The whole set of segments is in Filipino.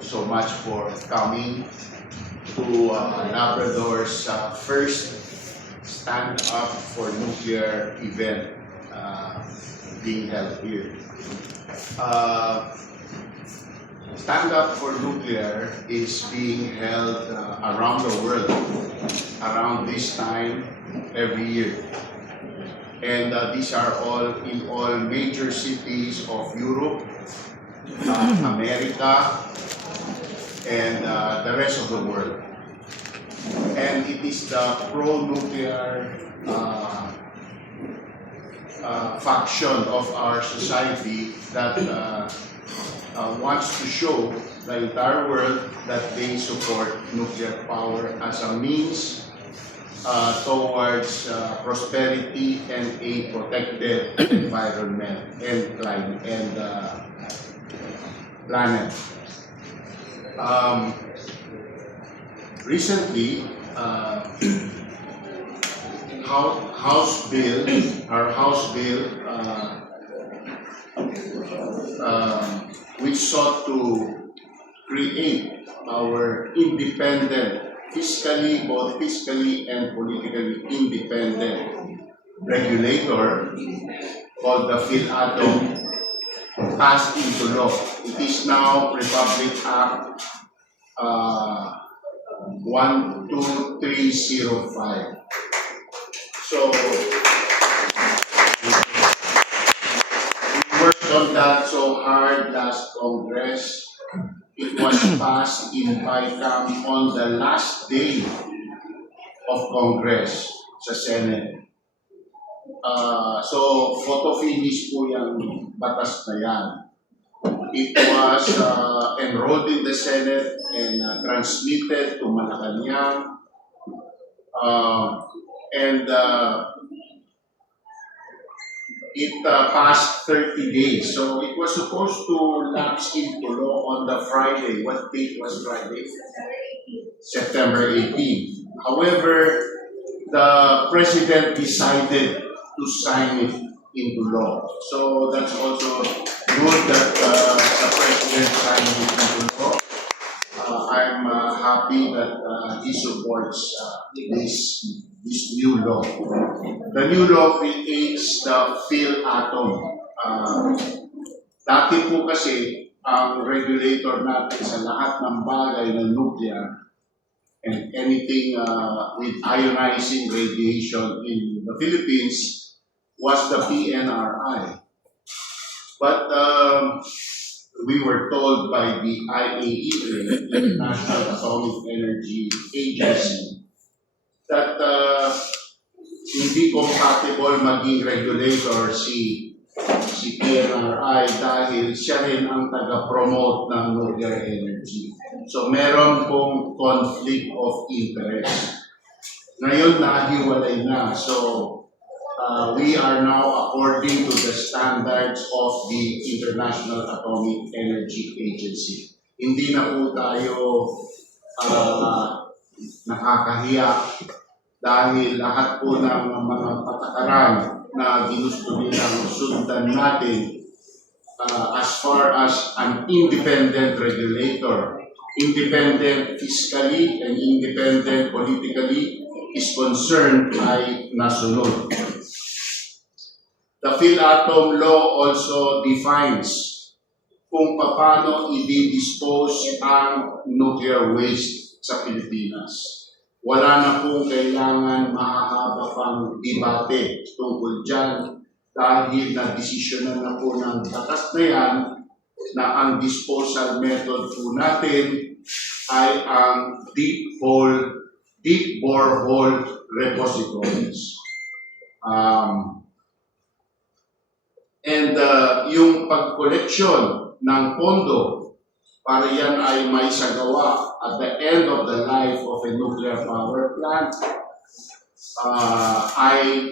so much for coming to Labrador's first Stand Up for Nuclear event being held here. Stand Up for Nuclear is being held around the world around this time every year. And these are all in all major cities of Europe, America, and the rest of the world. And it is the pro-nuclear faction of our society that wants to show the entire world that they support nuclear power as a means towards prosperity and a protected environment and climate and planet. Recently, House Bill which sought to create our independent, both fiscally and politically independent regulator called the PhilAtO passed into law. It is now Republic Act 12305. So we worked on that so hard last Congress. It was passed in BICAM on the last day of Congress sa Senate. So photo-finish po yung batas na yan. It was enrolled in the Senate and transmitted to Malacanang. It passed 30 days. So it was supposed to lapse into law on the Friday. What date was Friday? September 18. However, the President decided to sign it into law. So that's also good that the President signed it into law. I'm happy that he supports this new law. The new law creates the PhilAtO. Dati po kasi ang regulator natin sa lahat ng bagay ng nuclear and anything with ionizing radiation in the Philippines was the PNRI. But we were told by the IAEA, International Atomic Energy Agency, that hindi compatible maging regulator si PNRI dahil siya rin ang taga-promote ng nuclear energy. So meron pong conflict of interest. Ngayon nahiwalay na. So we are now according to the standards of the International Atomic Energy Agency. Hindi na po tayo nakakahiya dahil lahat po ng mga patakaran na ginusto nilang sundan natin as far as an independent regulator, independent fiscally and independent politically is concerned ay nasunod. The PhilAtO law also defines kung paano i-dispose ang nuclear waste sa Pilipinas. Wala na pong kailangan mahahaba pang debate tungkol dyan dahil na-desisyonan na po ng batas na yan na ang disposal method po natin ay ang deep borehole repositories. Yung pag-collection ng pondo para yan ay may sagawa at the end of the life of a nuclear power plant ay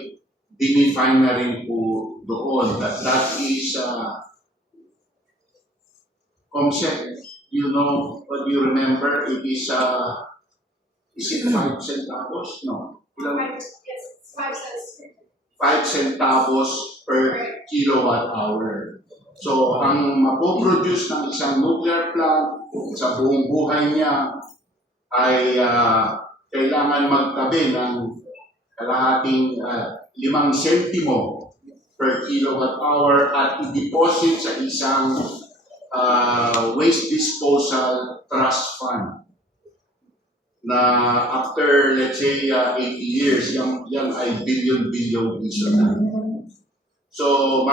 dinefine na rin po doon. That is concept, you know, what do you remember? It is it 5 centavos? No. Yes, 5 cents. 5 centavos per kilowatt hour. So, ang mapoproduce ng isang nuclear plant sa buong buhay niya ay kailangan magtabi ng kalahating 5 sentimo per kilowatt hour at i-deposit sa isang waste disposal trust fund na after, let's say, 80 years, yan ay billion piso na. So,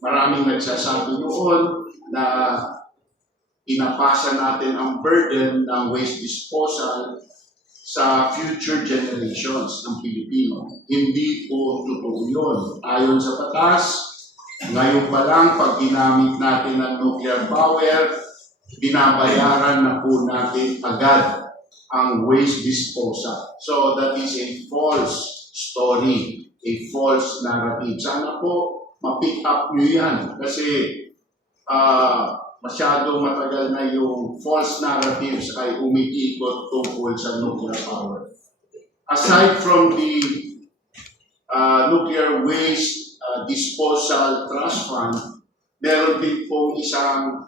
maraming nagsasabi noon na inapasa natin ang burden ng waste disposal sa future generations ng Pilipino. Hindi po totoo yun. Ayon sa batas, ngayon pa lang, pag ginamit natin ang nuclear power, binabayaran na po natin agad ang waste disposal. So that is a false story, a false narrative. Sana po ma-pick up nyo yan kasi masyado matagal na yung false narratives ay umiikot tungkol sa nuclear power. Aside from the nuclear waste disposal trust fund, meron din pong isang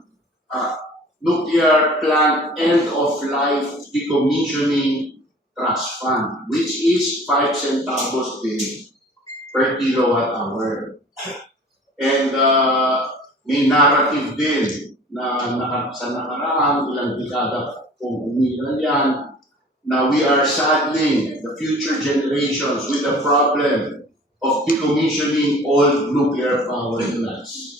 nuclear plant end-of-life decommissioning trust fund, which is 5 centavos din per kilowatt hour. And may narrative din na sa nakaraan, ilang dekada kung umiral yan, na we are saddling the future generations with the problem of decommissioning old nuclear power plants.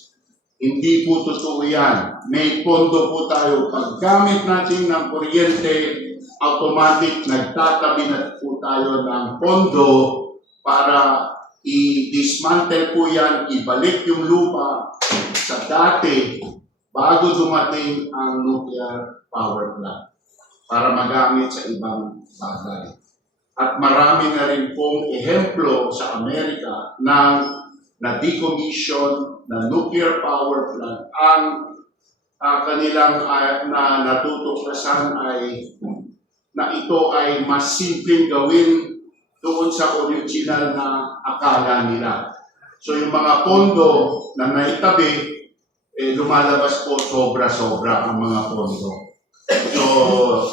Hindi po totoo yan. May pondo po tayo. Paggamit natin ng kuryente, automatic nagtatabi na po tayo ng pondo para i-dismantle po yan, ibalik yung lupa sa dati bago dumating ang nuclear power plant para magamit sa ibang bagay. At marami na rin pong ehemplo sa Amerika ng na-decommission na nuclear power plant. Ang kanilang na natutuklasan ay na ito ay mas simpleng gawin doon sa original na akala nila. So yung mga pondo na naitabi, lumalabas po sobra-sobra ang mga pondo. So,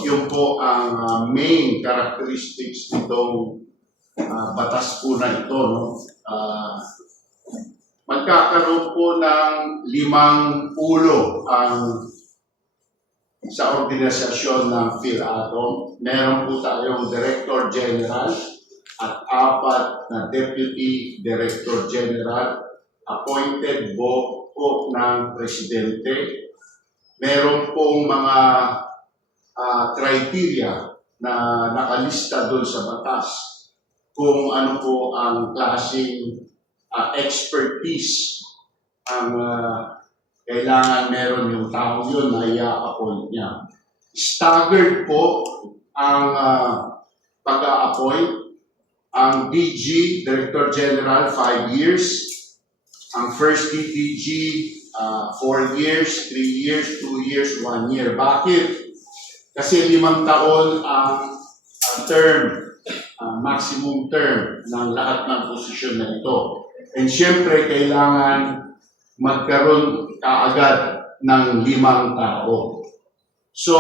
yun po ang main characteristics nitong batas po na ito. No? Magkakaroon po ng 5 ulo ang sa organisasyon ng PhilAtong. Meron po tayong Director General at 4 na Deputy Director General appointed po ng Presidente. Meron pong mga criteria na nakalista doon sa batas kung ano po ang klaseng expertise ang kailangan meron yung tao yun na i-appoint niya. Staggered po ang pag-a-appoint. Ang DG, Director General, 5 years. Ang first DPG, 4 years, 3 years, 2 years, 1 year. Bakit? Kasi 5 taon ang term, maximum term ng lahat ng posisyon na ito. And syempre, kailangan magkaroon kaagad ng 5 tao. So,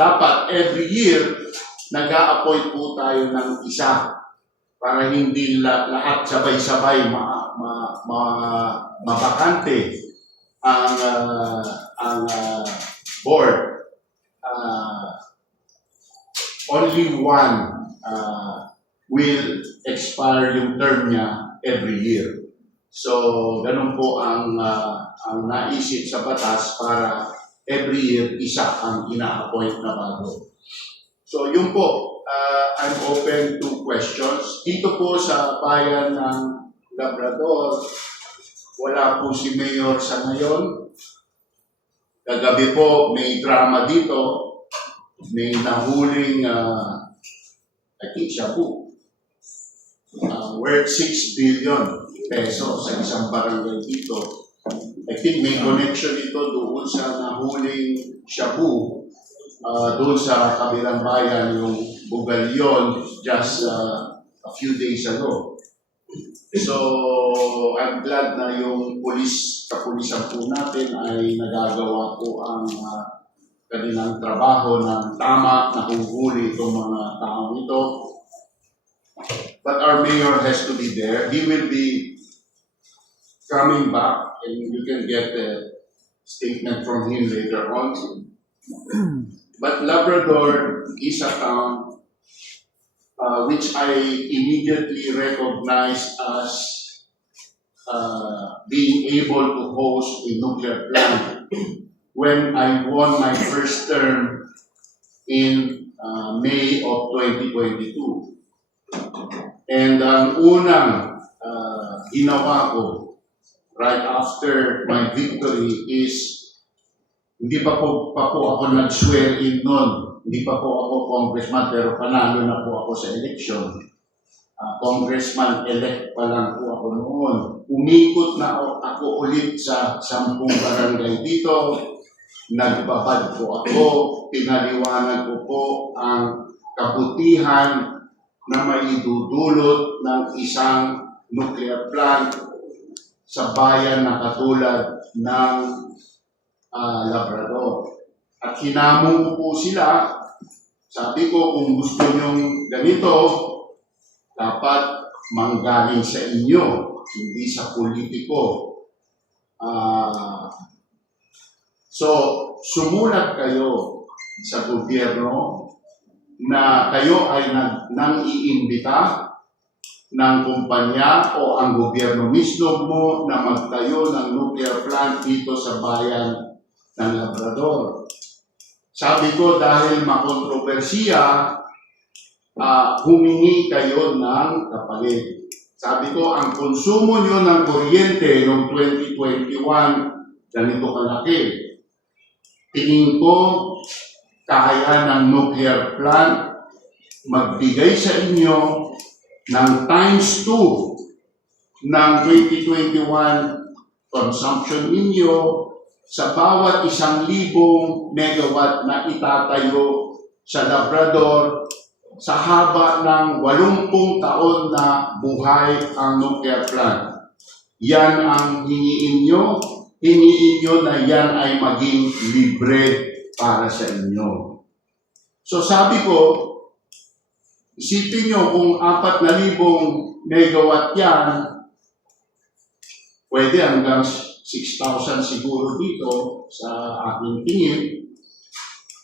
dapat every year, nag-a-appoint po tayo ng isa para hindi lahat sabay-sabay mabakante ang board. Only one will expire yung term niya every year. So, ganun po ang naisip sa batas para every year isa ang ina-appoint na bago. So, yun po. I'm open to questions. Dito po sa bayan ng Labrador, wala po si Mayor sa ngayon. Kagabi po, may drama dito. May nahuling, I think siya po, worth 6 billion pesos sa isang barangay dito. I think may connection ito doon sa nahuling Shabu, doon sa kabilang bayan, yung Bugalyon, just a few days ago. So, I'm glad na yung kapulisan po natin ay nagagawa po ang kanilang trabaho ng tama na huhuli itong mga taong ito. But our mayor has to be there. He will be coming back and you can get a statement from him later on. But Labrador is a town which I immediately recognized as being able to host a nuclear plant when I won my first term in May of 2022. And ang unang ginawa ko right after my victory is hindi pa po ako nag-swear in noon. Hindi pa po ako congressman pero panalo na po ako sa election. Congressman-elect pa lang po ako noon. Umikot na ako ulit sa 10 barangay dito. Nagbabad po ako. Pinaliwanag ko po ang kabutihan na maidudulot ng isang nuclear plant sa bayan na katulad ng Labrador. At hinamon ko po sila, sabi ko kung gusto nyong ganito, dapat manggaling sa inyo, hindi sa politiko. So, sumulat kayo sa gobyerno na kayo ay nang iimbita ng kumpanya o ang gobyerno mismo mo na magtayo ng nuclear plant dito sa bayan ng Labrador. Sabi ko dahil makontrobersiya, humingi kayo ng kapalit. Sabi ko, ang konsumo nyo ng kuryente noong 2021, ganito kalaki. Tingin ko, kaya ng nuclear plant magbigay sa inyo ng times 2 ng 2021 consumption ninyo sa bawat 1,000 megawatt na itatayo sa Labrador sa haba ng 80 taon na buhay ang nuclear plant. Yan ang hiniin nyo na yan ay maging libre para sa inyo. So sabi ko, isipin nyo kung 4,000 megawatt yan, pwede hanggang 6,000 siguro dito sa aking tingin.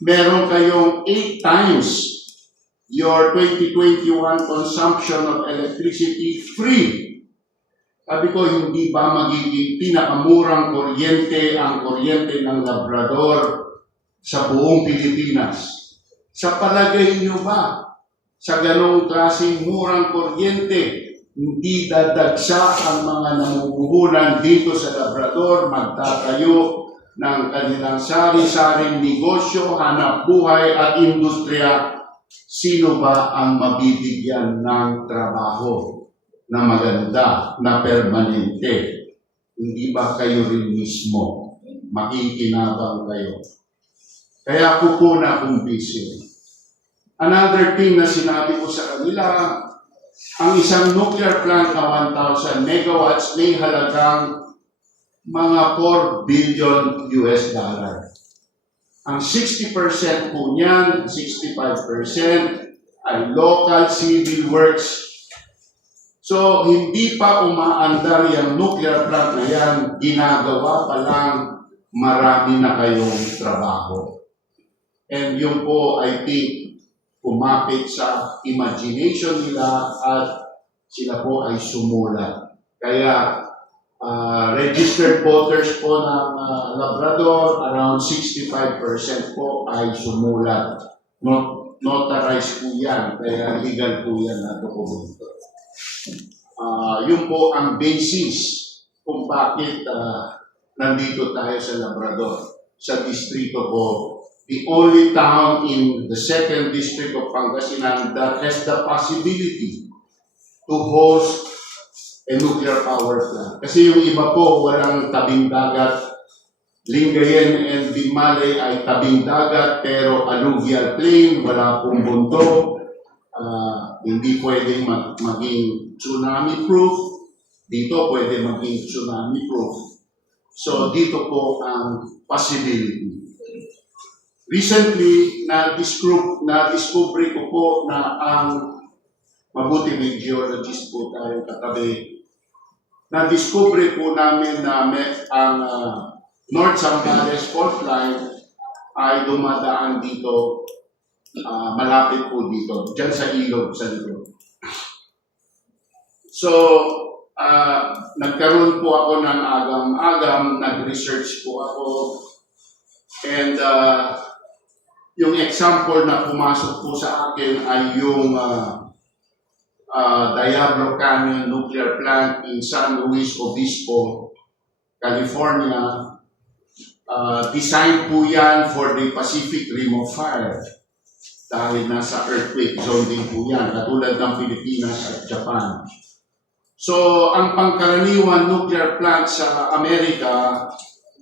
Meron kayong 8 times your 2021 consumption of electricity free. Sabi ko, hindi ba magiging pinakamurang kuryente ang kuryente ng Labrador sa buong Pilipinas? Sa palagay niyo ba, sa ganong klaseng murang kuryente, hindi dadagsa ang mga namumuhunan dito sa Labrador, magtatayo ng kanilang sari-saring negosyo, hanap buhay at industriya? Sino ba ang mabibigyan ng trabaho na maganda, na permanente? Hindi ba kayo rin mismo? Makikinabang kayo. Kaya ko po na kumbisi. Another thing na sinabi ko sa kanila, ang isang nuclear plant na 1,000 megawatts may halagang mga $4 billion. Ang 60% po niyan, 65% ay local civil works. So, hindi pa umaandar yung nuclear plant na yan, ginagawa pa lang, marami na kayong trabaho. And yun po, I think, kumapit sa imagination nila at sila po ay sumulat. Kaya, registered voters po ng Labrador, around 65% po ay sumulat. Notarized po yan, kaya legal po yan na dokumento. Yun po ang basis kung bakit nandito tayo sa Labrador, sa distrito ko. The only town in the 2nd District of Pangasinan that has the possibility to host a nuclear power plant. Kasi yung iba po, walang tabing dagat. Lingayen and Bimale ay tabing dagat, pero alluvial plain, wala pong bundok. Hindi pwedeng maging tsunami proof. Dito pwede maging tsunami proof. So dito po ang possibility. Recently, na-discover ko po na ang mabuti may geologist po tayo katabi. Na-discover po namin na ang North Zambales fault line ay dumadaan dito, malapit po dito, dyan sa ilog sa likod. So, nagkaroon po ako ng agam-agam, nag-research po ako, and yung example na pumasok po sa akin ay yung Diablo Canyon Nuclear Plant in San Luis Obispo, California. Designed po yan for the Pacific Rim of Fire dahil nasa earthquake zone din po yan, katulad ng Pilipinas at Japan. So, ang pangkaraniwan nuclear plant sa Amerika,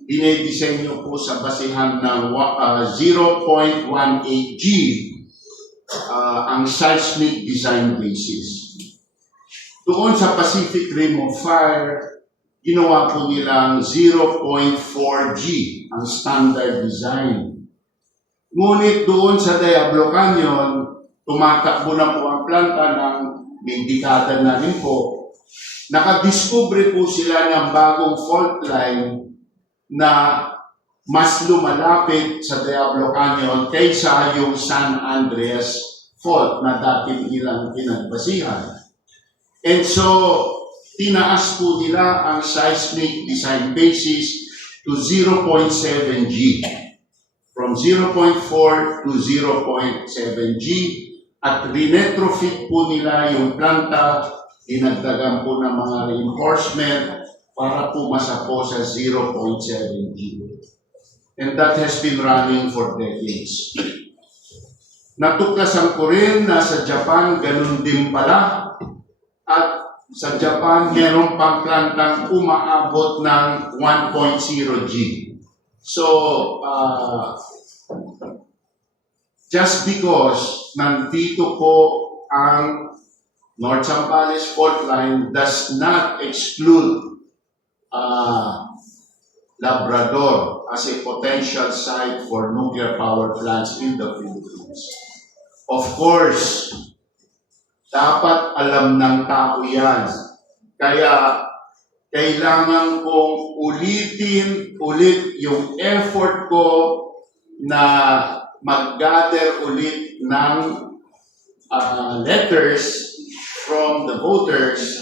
dinidisenyo po sa basihan ng 0.18 G ang seismic design basis. Doon sa Pacific Rim of Fire, ginawa po nilang 0.4 G ang standard design. Ngunit doon sa Diablo Canyon, tumatakbo na po ang planta ng may dekada na rin po. Nakadiscover po sila ng bagong fault line na mas lumalapit sa Diablo Canyon kaysa yung San Andreas fault na dati nilang pinagbasihan. And so, tinaas po nila ang seismic design basis to 0.7 G. From 0.4 to 0.7 G. At retrofit po nila yung planta, dinagdagan po ng mga reinforcement para po masapo sa 0.7 G. And that has been running for decades. Natuklasan ko rin na sa Japan, ganun din pala. At sa Japan, meron pang plantang umaabot ng 1.0 G. So, just because nandito po ang North Zambales fault line does not exclude Labrador as a potential site for nuclear power plants in the Philippines. Of course, dapat alam ng tao yan. Kaya kailangan kong ulitin ulit yung effort ko na mag-gather ulit ng letters from the voters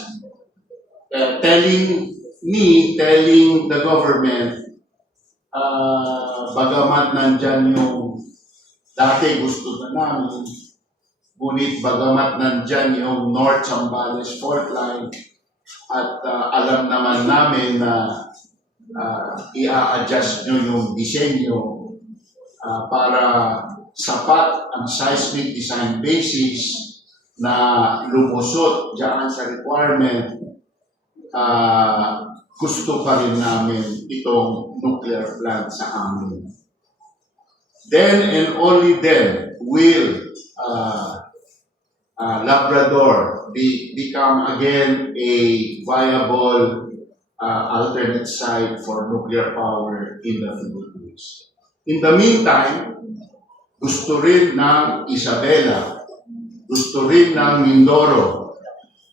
telling the government, bagamat nandyan yung dati gusto na namin, ngunit bagamat nandyan yung North Zambales fault line at alam naman namin na i-adjust nyo yung disenyo para sapat ang seismic design basis na lumusot dyan sa requirement, gusto pa rin namin itong nuclear plant sa amin. Then and only then will Labrador become again a viable alternate site for nuclear power in the Philippines. In the meantime, gusto rin ng Isabela, gusto rin ng Mindoro,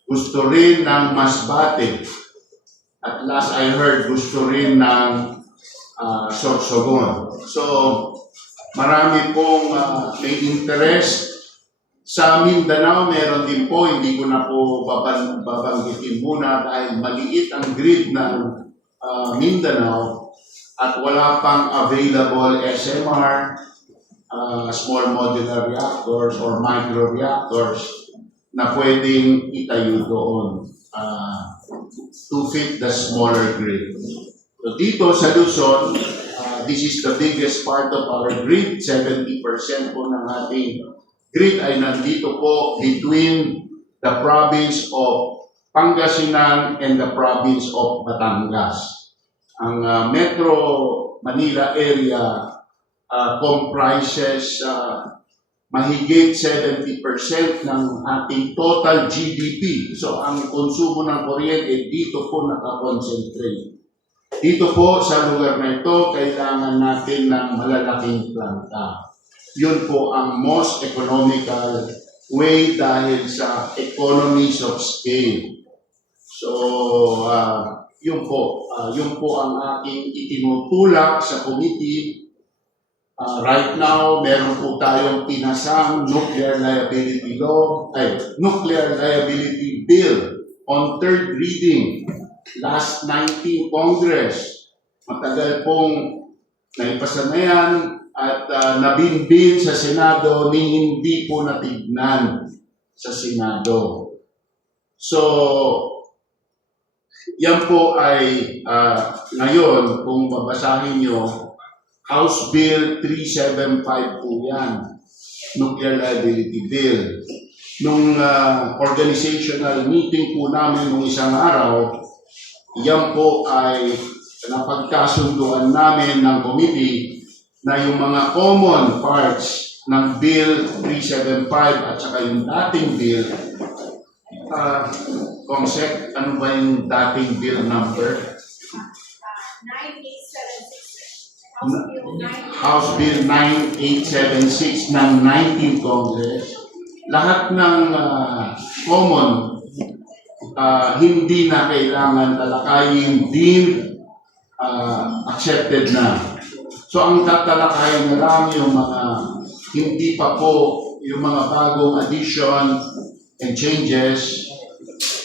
gusto rin ng Masbate, at last I heard gusto rin ng Sorsogon. So, marami pong may interest. Sa Mindanao, meron din po, hindi ko na po babanggitin muna dahil maliit ang grid ng Mindanao at wala pang available SMR, small modular reactors or micro reactors na pwedeng itayo doon to fit the smaller grid. So dito sa Luzon, this is the biggest part of our grid. 70% po ng ating grid ay nandito po between the province of Pangasinan and the province of Batangas. Ang Metro Manila area comprises mahigit 70% ng ating total GDP. So ang konsumo ng kuryente dito po nakakonsentrate. Dito po sa lugar na ito, kailangan natin ng malalaking planta. Yun po ang most economical way dahil sa economies of scale. So, yun po ang aking itinutulak sa committee. Right now, meron po tayong pinasang Nuclear Liability Bill on third reading. Last 19 Congress. Matagal pong naipasa na yan at nabinbin sa Senado ni hindi po natignan sa Senado. So, yan po ay ngayon, kung babasahin nyo, House Bill 375 po yan, Nuclear Liability Bill. Nung organizational meeting po namin nung isang araw, yan po ay napagkasunduan namin ng committee na yung mga common parts ng Bill 375 at saka yung dating bill, Comsec, ano ba yung dating bill number? 9876. House Bill 9876 ng 19th Congress. Lahat ng common hindi na kailangan talakayin din accepted na. So ang tatalakayin na lang yung mga hindi pa po, yung mga bagong addition and changes.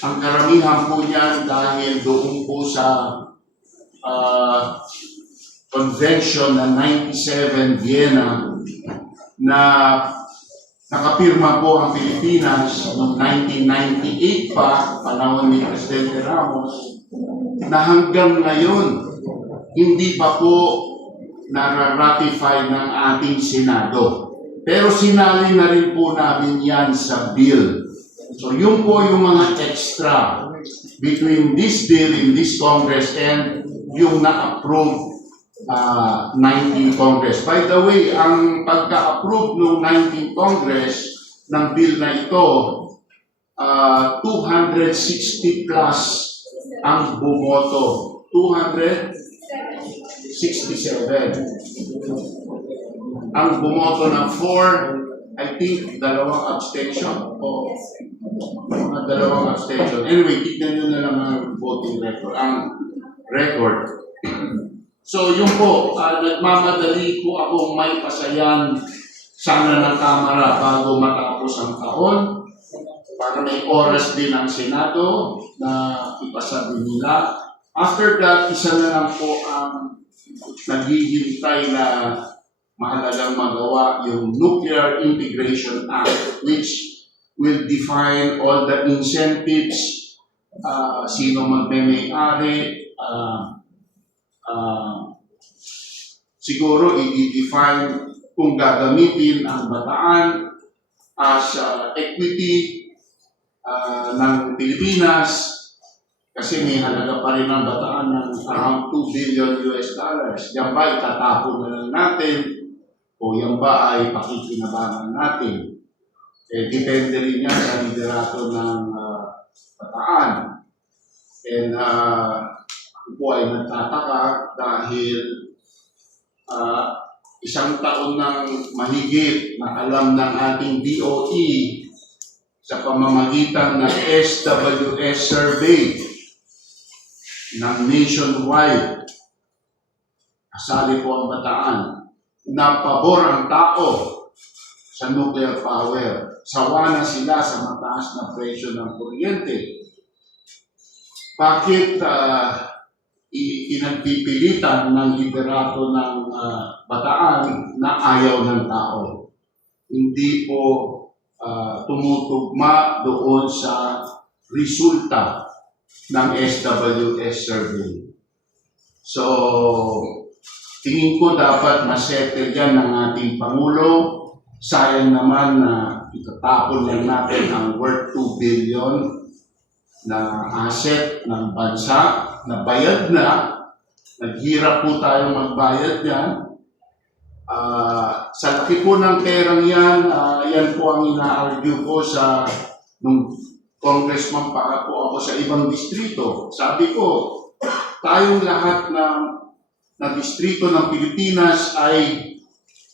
Ang karamihan po niyan dahil doon po sa Convention ng 97 Vienna na nakapirma po ang Pilipinas noong 1998 pa, panahon ni Presidente Ramos, na hanggang ngayon, hindi pa po nara-ratify ng ating Senado. Pero sinali na rin po namin yan sa bill. So yun po yung mga extra between this bill in this Congress and yung na-approve 19th Congress. By the way, ang pagka-approve ng 19th Congress ng bill na ito, 260 plus ang bumoto. 267. Ang bumoto ng 4, I think, dalawang abstention. O, mga dalawang abstention. Anyway, tignan nyo na lang ang voting record. Ang record. So, yun po, nagmamadali po akong may pasayan sana ng Kamara bago matapos ang taon para may oras din ang Senado na ipasa din nila. After that, isa na lang po ang naghihintay na mahalagang magawa yung Nuclear Integration Act, which will define all the incentives, sino magme-may-ari, siguro i-define kung gagamitin ang Bataan as equity ng Pilipinas kasi may halaga pa rin ang Bataan ng around $2 billion. Yan ba itatapon na lang natin o yan ba ay pakikinabangan natin? Depende rin yan sa liderato ng Bataan. And ako po ay nagtataka dahil isang taon ng mahigit na alam ng ating DOE sa pamamagitan ng SWS survey ng nationwide. Kasali po ang Bataan na pabor ang tao sa nuclear power. Sawa na sila sa mataas na presyo ng kuryente. Bakit pinagpipilitan ng liderato ng Bataan na ayaw ng tao? Hindi po tumutugma doon sa resulta ng SWS survey. So, tingin ko dapat masettle yan ng ating Pangulo. Sayang naman na itatapon lang natin ang worth 2 billion na asset ng bansa na bayad na. Naghirap po tayo magbayad yan. Sa laki po ng perang yan, yan po ang ina-argue ko sa nung congressman pa po ako sa ibang distrito. Sabi ko, tayong lahat na distrito ng Pilipinas ay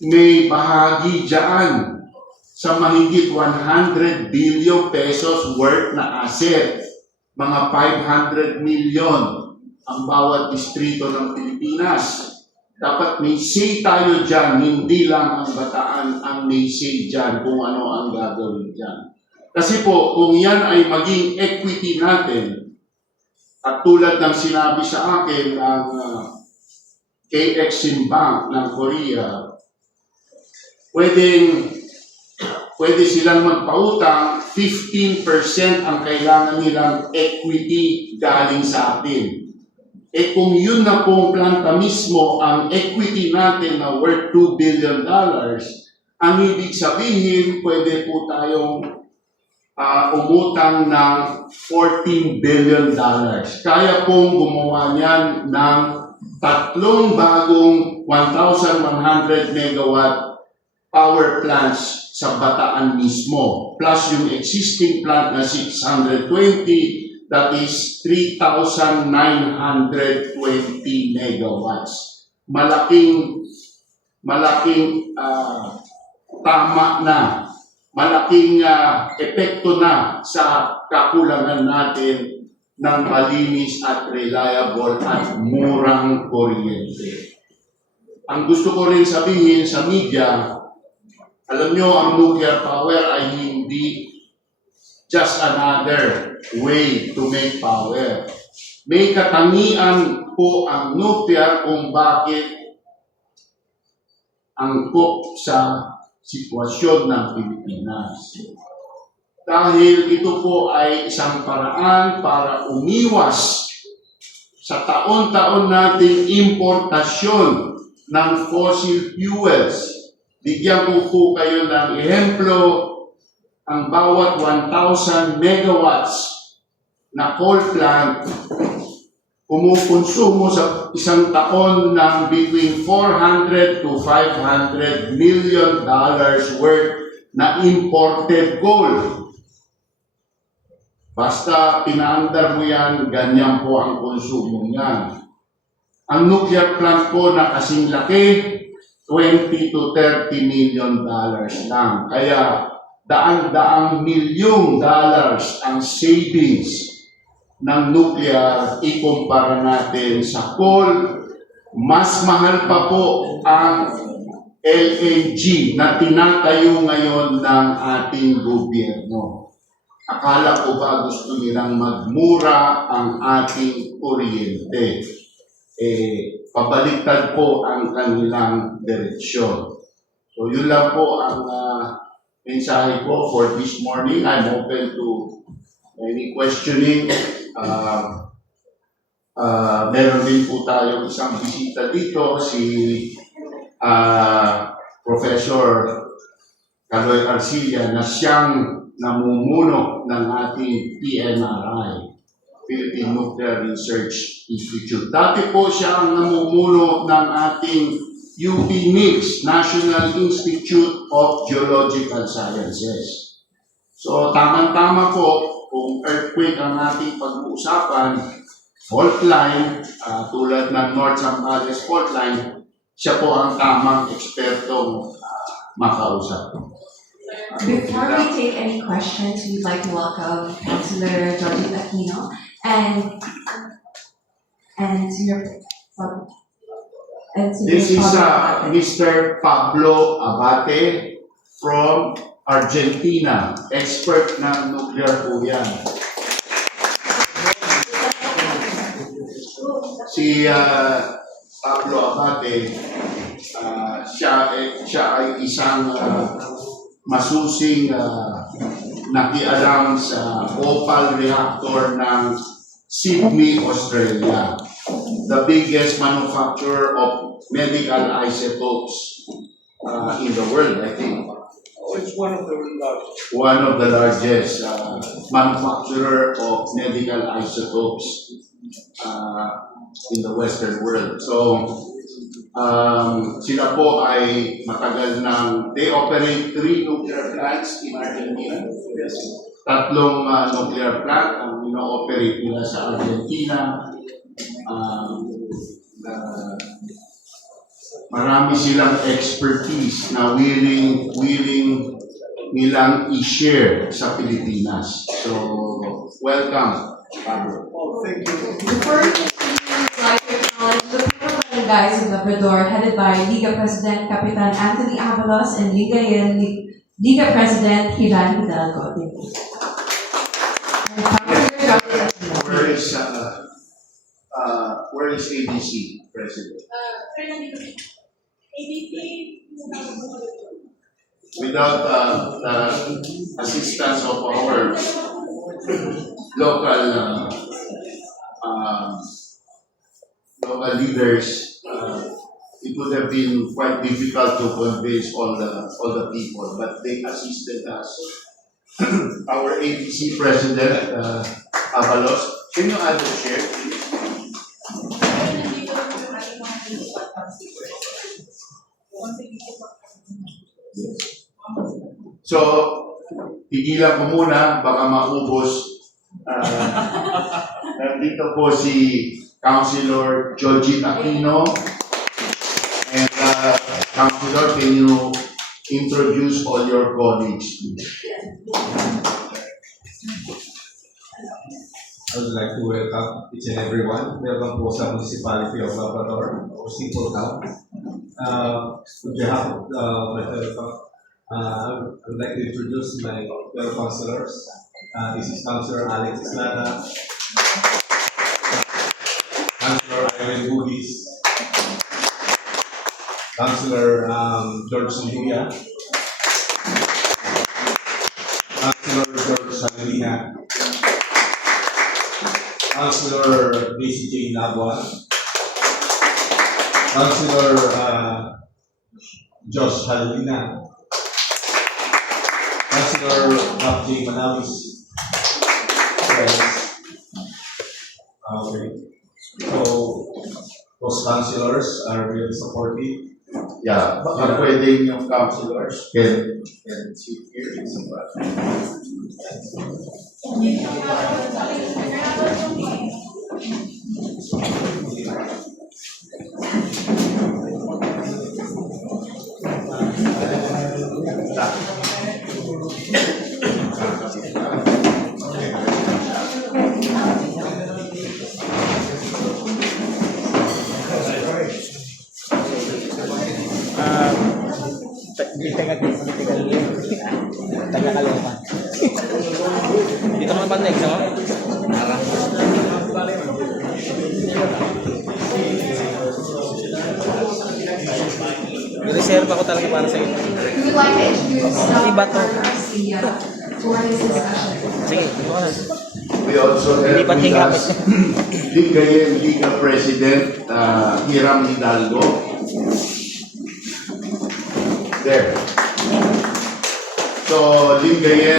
may bahagi dyan sa mahigit 100 billion pesos worth na asset. Mga 500 million ang bawat distrito ng Pilipinas. Dapat may say tayo dyan, hindi lang ang Bataan ang may say dyan kung ano ang gagawin dyan. Kasi po, kung yan ay maging equity natin, at tulad ng sinabi sa akin ng KXIM Bank ng Korea, pwede silang magpautang, 15% ang kailangan nilang equity galing sa atin. Eh kung yun na pong planta mismo ang equity natin na worth $2 billion, ang ibig sabihin, pwede po tayong umutang ng $14 billion. Kaya pong gumawa niyan ng 3 bagong 1,100 megawatt power plants sa Bataan mismo, plus yung existing plant na 620, that is 3,920 megawatts. Malaking tama na, malaking epekto na sa kakulangan natin ng malinis at reliable at murang kuryente. Ang gusto ko rin sabihin sa media, alam nyo, ang nuclear power ay hindi just another way to make power. May katangian po ang nuclear kung bakit angkop sa sitwasyon ng Pilipinas. Dahil ito po ay isang paraan para umiwas sa taon-taon nating importasyon ng fossil fuels. Bigyan ko po kayo ng ehemplo, ang bawat 1,000 megawatts na coal plant kumukonsumo sa isang taon ng between $400 to $500 million worth na imported coal. Basta pinaandar mo yan, ganyan po ang konsumo niyan. Ang nuclear plant po na kasing laki, $20 to $30 million lang. Kaya daan-daang milyong dollars ang savings ng nuclear ikumpara natin sa coal. Mas mahal pa po ang LNG na tinatayo ngayon ng ating gobyerno. Akala ko ba gusto nilang magmura ang ating kuryente? Pabaliktad po ang kanilang direksyon. So yun lang po ang mensahe ko for this morning. I'm open to any questioning. Meron din po tayong isang bisita dito, si Professor Caloy Arcilla, na siyang namumuno ng ating PNRI, Philippine Nuclear Research Institute. Dati po siya ang namumuno ng ating UP-NICS, National Institute of Geological Sciences. So, tamang-tama po, kung earthquake ang ating pag-uusapan, fault line, tulad ng North Zambales fault line, siya po ang tamang ekspertong makausap. Before we take any questions, we'd like to welcome Councilor Georgie Aquino This is Mr. Pablo Abate from Argentina. Expert ng nuclear po yan. Si Pablo Abate, siya ay isang masusing nakialam sa opal reactor ng Sydney, Australia, the biggest manufacturer of medical isotopes in the world, I think. Oh, it's one of the largest. One of the largest manufacturer of medical isotopes in the Western world. So, Sila po ay matagal ng, they operate 3 nuclear plants in Argentina. Tatlong nuclear plant ang ino-operate nila sa Argentina. Marami silang expertise na willing nilang i-share sa Pilipinas. So, welcome, Pablo. Oh, thank you. Before we continue, I'd like to acknowledge the Puro Barangays of Labrador, headed by Liga President Capitan Anthony Avalos and Liga President Hiran Hidalgo. Thank you. And Councilor Johnson. Where is ABC, President? ADP, Without the assistance of our local leaders, it would have been quite difficult to convince all the people, but they assisted us. Our ABC President, Avalos, can you add a share, please? So, tigilan ko muna, baka maubos. Nandito po si Councilor Georgie Aquino. And Councilor, can you introduce all your colleagues, please? I would like to welcome each and everyone. Welcome po sa Municipality of Labrador, or Simple Town. On behalf of my fellow, I would like to introduce my fellow councilors. This is Councilor Alex Eslada, Councilor Irene Bugis, Councilor George Siluya, Councilor George Salina, Councilor BCJ Nabwa, Councilor Josh Halina, Councilor J. Manawis. Okay. So, those councilors are really supportive. Yeah, baka pwedeng yung councilors can sit here. Taga-Caloocan. Dito mga pan next, no? I-reserve ako talaga para sa'yo. We would like to introduce Iba to. Garcia for this discussion. Sige, dito ka na. We also have Hindi with pa us Lingayen Liga President Hiram Hidalgo. There. So, Lingayen